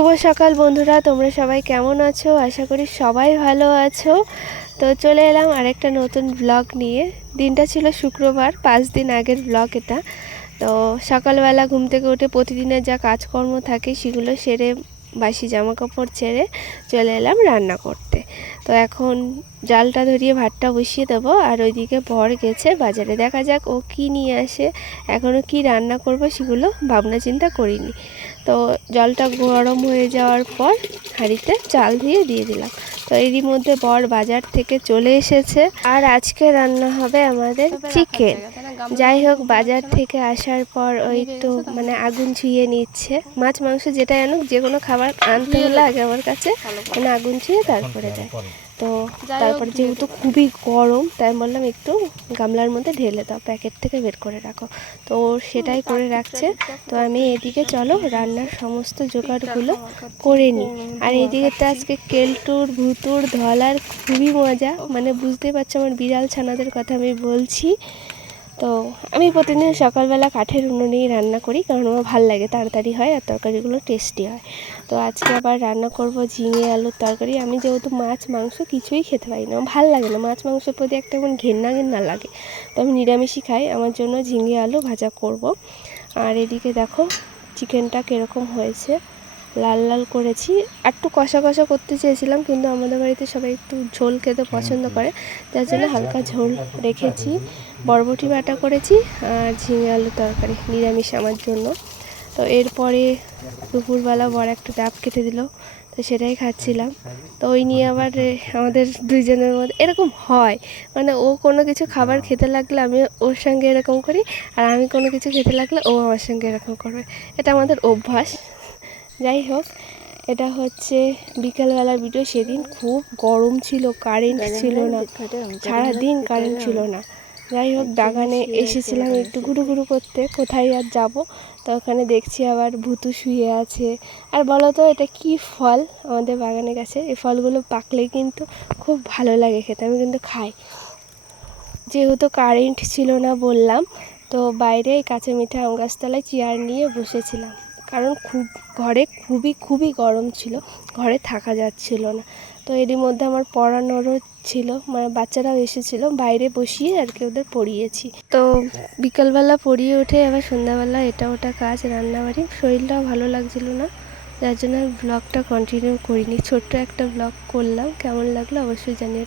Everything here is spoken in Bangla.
শুভ সকাল বন্ধুরা, তোমরা সবাই কেমন আছো? আশা করি সবাই ভালো আছো। তো চলে এলাম আরেকটা নতুন ব্লগ নিয়ে। দিনটা ছিল শুক্রবার, পাঁচ দিন আগের ব্লগ এটা। তো সকালবেলা ঘুম থেকে উঠে প্রতিদিনের যা কাজকর্ম থাকে সেগুলো সেরে বাসি জামা কাপড় ছেড়ে চলে এলাম রান্না করতে। তো এখন জালটা ধরিয়ে ভাতটা বসিয়ে দেবো, আর ওইদিকে বর গেছে, বাজারে দেখা যাক ও কি নিয়ে আসে এখনও কি রান্না করব সেগুলো ভাবনা চিন্তা করিনি। তো জলটা গরম হয়ে যাওয়ার পর হাঁড়িতে চাল দিয়ে দিয়ে দিলাম। তো এরই মধ্যে বর বাজার থেকে চলে এসেছে। আর আজকে রান্না হবে আমাদের চিকেন। যাই হোক, বাজার থেকে আসার পর ওই তো মানে আগুন ছুঁয়ে নিচ্ছে। মাছ, মাংস যেটা আনুক যে কোনো খাবার আনতে হলে আগে আমার কাছে মানে আগুন ছুঁয়ে তারপরে দেয় তো তারপরে যেহেতু খুবই গরম তাই আমি বললাম একটু গামলার মধ্যে ঢেলে দাও প্যাকেট থেকে বের করে রাখো। তো সেটাই করে রাখছে। তো আমি এদিকে চলো রান্নার সমস্ত জোগাড়গুলো করে নিই। আর এদিকে তো আজকে কেলটুর ভুতুর ধলার খুবই মজা। মানে বুঝতে পারছ আমার বিড়াল ছানাদের কথা আমি বলছি। তো আমি প্রতিদিন সকালবেলা কাঠের উনুনেই রান্না করি, কারণ আমার ভালো লাগে, তাড়াতাড়ি হয় আর তরকারিগুলো টেস্টি হয়। তো আজকে আবার রান্না করব ঝিঙে, আলুর তরকারি। আমি যেহেতু মাছ, মাংস কিছুই খেতে পারি না, ভালো লাগে না। মাছ, মাংসের প্রতি একটা এমন ঘেন্না ঘেন্না লাগে। তো আমি নিরামিষই খাই, আমার জন্য ঝিঙে, আলু ভাজা করব। আর এদিকে দেখো চিকেনটা কীরকম হয়েছে। লাল লাল করেছি। একটু কষা কষা করতে চেয়েছিলাম কিন্তু আমাদের বাড়িতে সবাই একটু ঝোল খেতে পছন্দ করে। যার জন্য হালকা ঝোল রেখেছি। বরবটি বাটা করেছি আর ঝিঙে আলু তরকারি নিরামিষ আমার জন্য। তো এরপরে দুপুরবেলা বড় একটা ডাব কেটে দিল তো সেটাই খাচ্ছিলাম। তো ওই নিয়ে আবার আমাদের দুইজনের মধ্যে এরকম হয়। মানে ও কোনো কিছু খাবার খেতে লাগলে আমি ওর সঙ্গে এরকম করি আর আমি কোনো কিছু খেতে লাগলে ও আমার সঙ্গে এরকম করবে। এটা আমাদের অভ্যাস। যাই হোক এটা হচ্ছে বিকেলবেলার ভিডিও সেদিন খুব গরম ছিল কারেন্ট ছিল না। সারাদিন কারেন্ট ছিল না। যাই হোক বাগানে এসেছিলাম একটু ঘুরু ঘুরু করতে কোথায় আর যাব? তো ওখানে দেখছি আবার ভুতু শুয়ে আছে। আর বলো তো এটা কি ফল আমাদের বাগানের কাছে? এই ফলগুলো পাকলে কিন্তু খুব ভালো লাগে খেতে আমি কিন্তু খাই। যেহেতু কারেন্ট ছিল না বললাম তো বাইরে কাঁচা মিঠা আম গাছতলায় চেয়ার নিয়ে বসেছিলাম। কারণ খুব, ঘরে খুবই খুবই গরম ছিল, ঘরে থাকা যাচ্ছিল না। তো এরই মধ্যে আমার পড়ানোরও ছিল মানে বাচ্চারাও এসেছিল, বাইরে বসিয়ে আর কি ওদের পড়িয়েছি। তো বিকালবেলা পড়িয়ে উঠে আবার সন্ধ্যাবেলা এটা ওটা কাজ, রান্নাবাড়ি, শরীরটাও ভালো লাগছিল না, যার জন্য ব্লগটা কন্টিনিউ করিনি। ছোট্ট একটা ব্লগ করলাম, কেমন লাগল অবশ্যই জানিয়ে